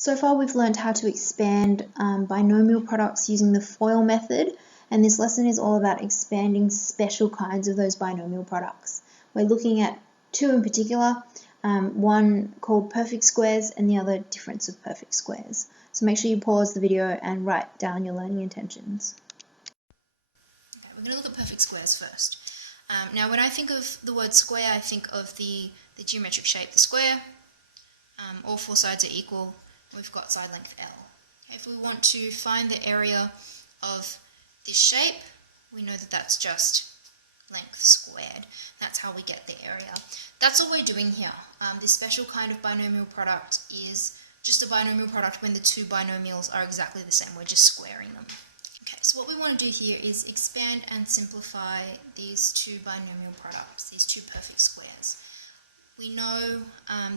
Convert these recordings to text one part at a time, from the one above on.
So far we've learned how to expand binomial products using the FOIL method, and this lesson is all about expanding special kinds of those binomial products. We're looking at two in particular, one called perfect squares and the other difference of perfect squares. So make sure you pause the video and write down your learning intentions. Okay, we're going to look at perfect squares first. Now when I think of the word square, I think of the geometric shape, the square. All four sides are equal. We've got side length L. Okay, if we want to find the area of this shape, we know that that's just length squared. That's how we get the area. That's all we're doing here. This special kind of binomial product is just a binomial product when the two binomials are exactly the same. We're just squaring them. Okay, so what we want to do here is expand and simplify these two binomial products, these two perfect squares. We know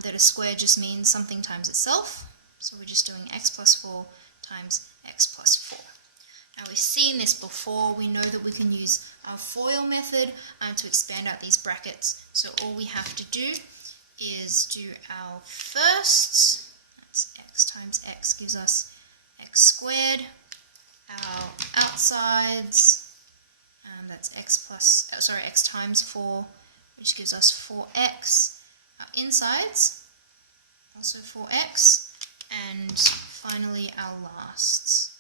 that a square just means something times itself, so we're just doing x plus 4 times x plus 4. Now we've seen this before. We know that we can use our FOIL method to expand out these brackets. So all we have to do is do our firsts, that's x times x gives us x squared. Our outsides, that's x times 4, which gives us 4x. Our insides, also 4x. And finally our lasts,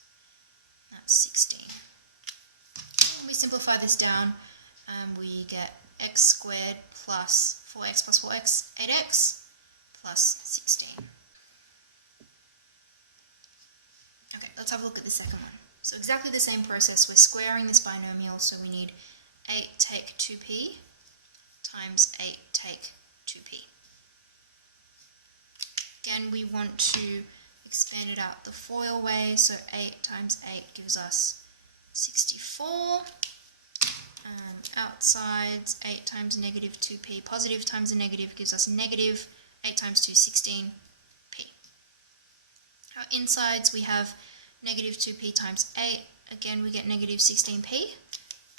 that's 16. When we simplify this down, we get x squared plus 4x plus 4x, 8x, plus 16. Okay, let's have a look at the second one. So exactly the same process, we're squaring this binomial, so we need 8 take 2p times 8 take 2p. Again, we want to expand it out the FOIL way, so 8 times 8 gives us 64. Outsides, 8 times negative 2p, positive times a negative gives us negative 8 times 2, 16p. Our insides, we have negative 2p times 8, again we get negative 16p.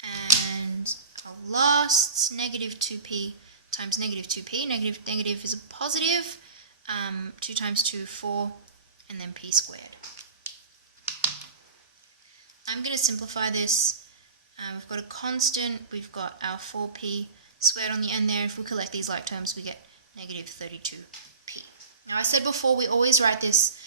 And our lasts, negative 2p times negative 2p, negative is a positive. 2 times 2, 4, and then p squared. I'm going to simplify this. We've got a constant, we've got our 4p squared on the end there. If we collect these like terms, we get negative 32p. Now I said before, we always write these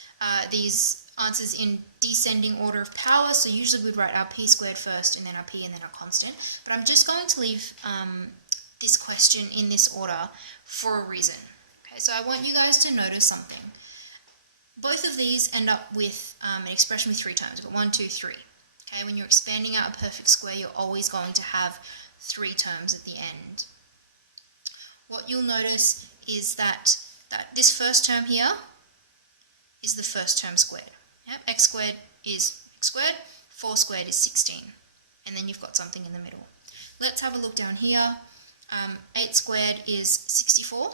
answers in descending order of power, so usually we'd write our p squared first, and then our p, and then our constant. But I'm just going to leave this question in this order for a reason. Okay, so I want you guys to notice something. Both of these end up with an expression with 3 terms. We've got 1, 2, 3. Okay, when you're expanding out a perfect square, you're always going to have 3 terms at the end. What you'll notice is that this first term here is the first term squared. Yep, x squared is x squared, 4 squared is 16. And then you've got something in the middle. Let's have a look down here. 8 squared is 64.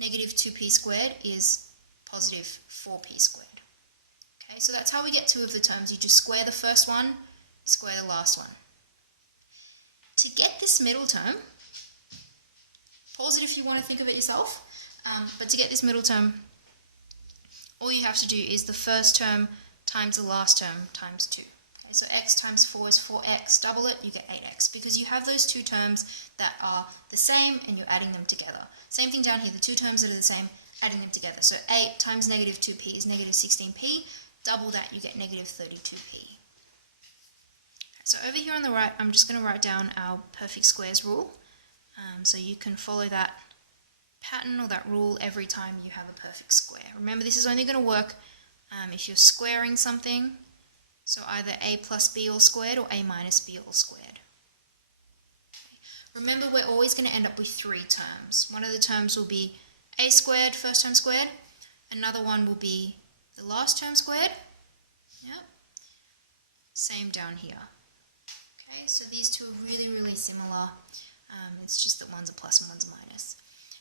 Negative 2p squared is positive 4p squared. Okay, so that's how we get 2 of the terms. You just square the first one, square the last one. To get this middle term, pause it if you want to think of it yourself, but to get this middle term, all you have to do is the first term times the last term times 2. Okay, so x times 4 is 4x, double it, you get 8x, because you have those two terms that are the same and you're adding them together. Same thing down here, the two terms that are the same, adding them together. So 8 times negative 2p is negative 16p, double that, you get negative 32p. So over here on the right, I'm just going to write down our perfect squares rule, so you can follow that pattern or that rule every time you have a perfect square. Remember, this is only going to work if you're squaring something, so either a plus b all squared or a minus b all squared. Remember, we're always going to end up with 3 terms. One of the terms will be a squared, first term squared. Another one will be the last term squared. Yep. Same down here. Okay, so these two are really, really similar. It's just that one's a plus and one's a minus.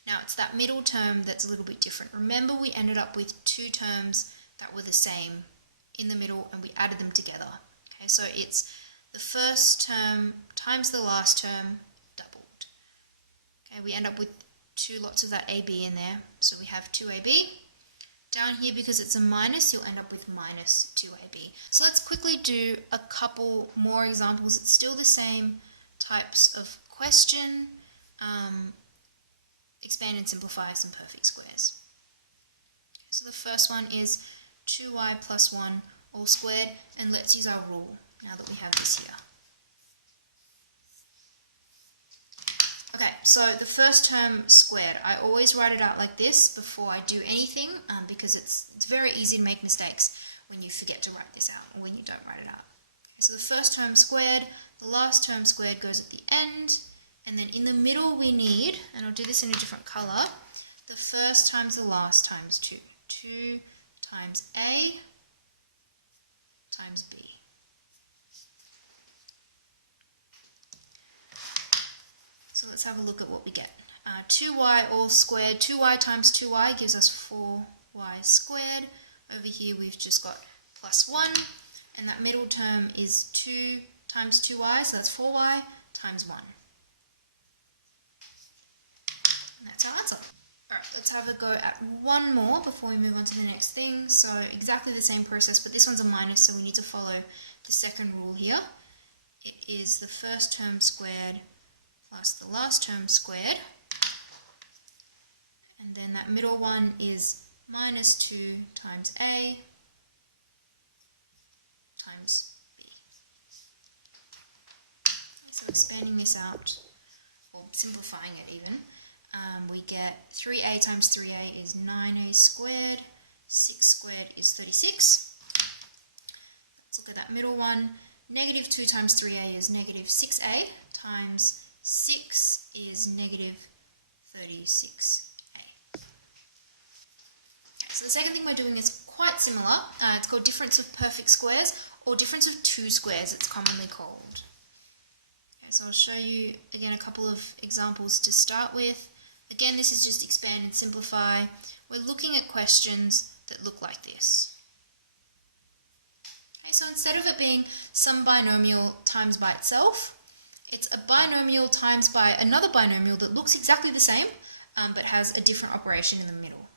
Now, it's that middle term that's a little bit different. Remember, we ended up with 2 terms that were the same in the middle, and we added them together. Okay, so it's the first term times the last term doubled. Okay, we end up with 2 lots of that AB in there. So we have 2AB Down here, because it's a minus, you'll end up with minus 2ab. So let's quickly do a couple more examples. It's still the same types of question. Expand and simplify some perfect squares. So the first one is 2y plus 1 all squared, and let's use our rule now that we have this here. Okay, so the first term squared, I always write it out like this before I do anything, because it's very easy to make mistakes when you forget to write this out or when you don't write it out. Okay, so the first term squared, the last term squared goes at the end, and then in the middle we need, and I'll do this in a different colour, the first times the last times 2. 2 times A times B. So let's have a look at what we get. 2y all squared, 2y times 2y gives us 4y squared. Over here we've just got plus 1, and that middle term is 2 times 2y, so that's 4y times 1. And that's our answer. Alright, let's have a go at one more before we move on to the next thing. So exactly the same process, but this one's a minus, so we need to follow the second rule here. It is the first term squared plus the last term squared, and then that middle one is minus 2 times A times B. So expanding this out, or simplifying it even, we get 3a times 3a is 9a squared, 6 squared is 36. Let's look at that middle one. Negative 2 times 3a is negative 6a times 6 is negative 36a. Okay, so the second thing we're doing is quite similar. It's called difference of perfect squares, or difference of two squares it's commonly called. Okay, so I'll show you again a couple of examples to start with. Again, this is just expand and simplify. We're looking at questions that look like this. Okay, so instead of it being some binomial times by itself, it's a binomial times by another binomial that looks exactly the same, but has a different operation in the middle.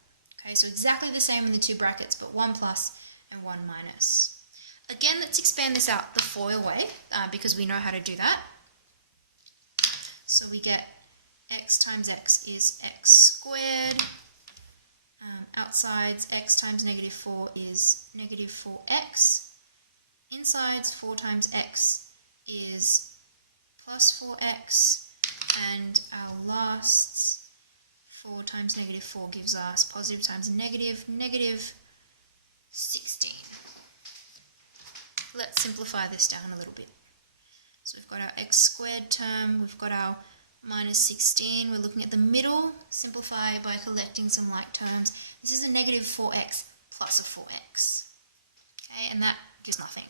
Okay, so exactly the same in the two brackets, but 1 plus and 1 minus. Again, let's expand this out the FOIL way, because we know how to do that. So we get x times x is x squared. Outsides, x times negative 4 is negative 4x. Insides, 4 times x is plus 4x, and our lasts, 4 times negative 4 gives us positive times negative, negative 16. Let's simplify this down a little bit. So we've got our x squared term, we've got our minus 16, we're looking at the middle, simplify by collecting some like terms. This is a negative 4x plus a 4x, okay, and that gives nothing.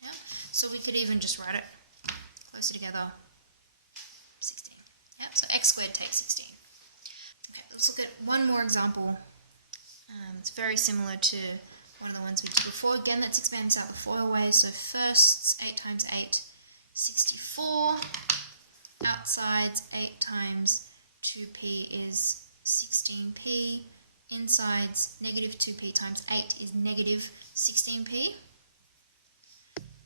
Yeah? So we could even just write it closer together, 16. Yeah, so x squared takes 16. Okay, let's look at one more example. It's very similar to one of the ones we did before. Again, let's expand this out the FOIL way. So firsts, 8 times 8, 64. Outsides, 8 times 2p is 16p. Insides, negative 2p times 8 is negative 16p.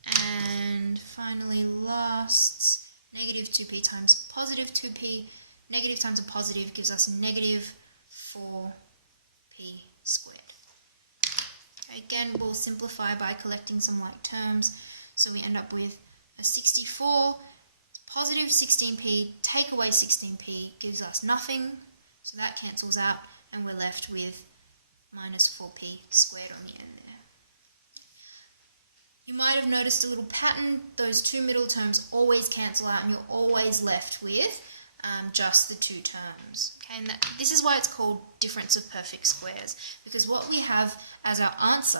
And finally, lasts, negative 2p times positive 2p. Negative times a positive gives us negative 4p squared. Okay, again, we'll simplify by collecting some like terms. So we end up with a 64. Positive 16p, take away 16p gives us nothing, so that cancels out, and we're left with minus 4p squared on the end there. You might have noticed a little pattern. Those two middle terms always cancel out, and you're always left with just the two terms. Okay, and this is why it's called difference of perfect squares, because what we have as our answer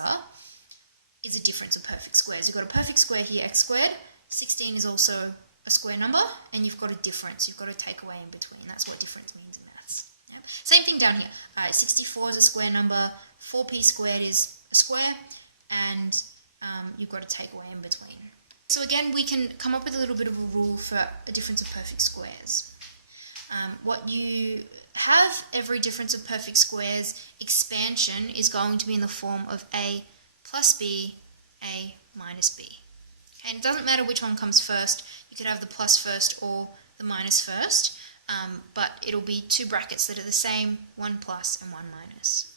is a difference of perfect squares. You've got a perfect square here, x squared. 16 is also a square number, and you've got a difference. You've got a takeaway in between. That's what difference means in maths. Yeah? Same thing down here. 64 is a square number, 4p squared is a square, and you've got a takeaway in between. So again, we can come up with a little bit of a rule for a difference of perfect squares. What you have every difference of perfect squares expansion is going to be in the form of a plus b, a minus b. Okay, and it doesn't matter which one comes first. You could have the plus first or the minus first, but it'll be two brackets that are the same, one plus and one minus.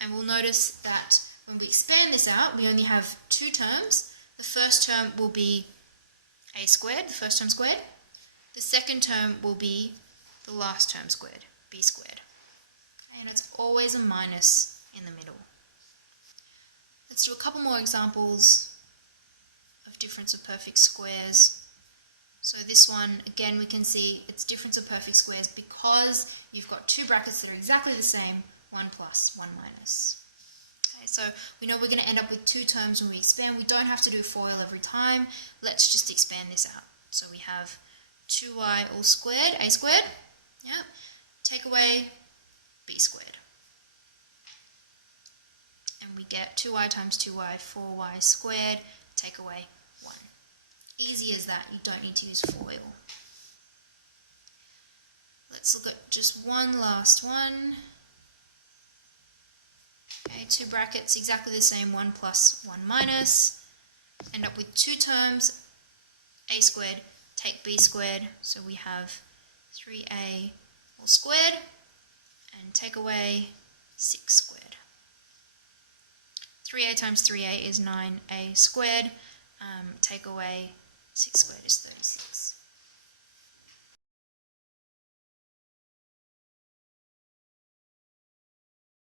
And we'll notice that when we expand this out, we only have two terms. The first term will be a squared, the first term squared. The second term will be the last term squared, b squared. And it's always a minus in the middle. Let's do a couple more examples of difference of perfect squares. So this one, again, we can see it's difference of perfect squares because you've got two brackets that are exactly the same, one plus, one minus. Okay, so we know we're going to end up with two terms when we expand. We don't have to do FOIL every time. Let's just expand this out. So we have 2y all squared, a squared, yeah, take away b squared. And we get 2y times 2y, 4y squared, take away 1. Easy as that, you don't need to use FOIL. Let's look at just one last one. Okay, two brackets, exactly the same, 1 plus, 1 minus. End up with two terms, a squared, take b squared, so we have 3a all squared, and take away 6 squared. 3a times 3a is 9a squared, take away 6 squared is 36.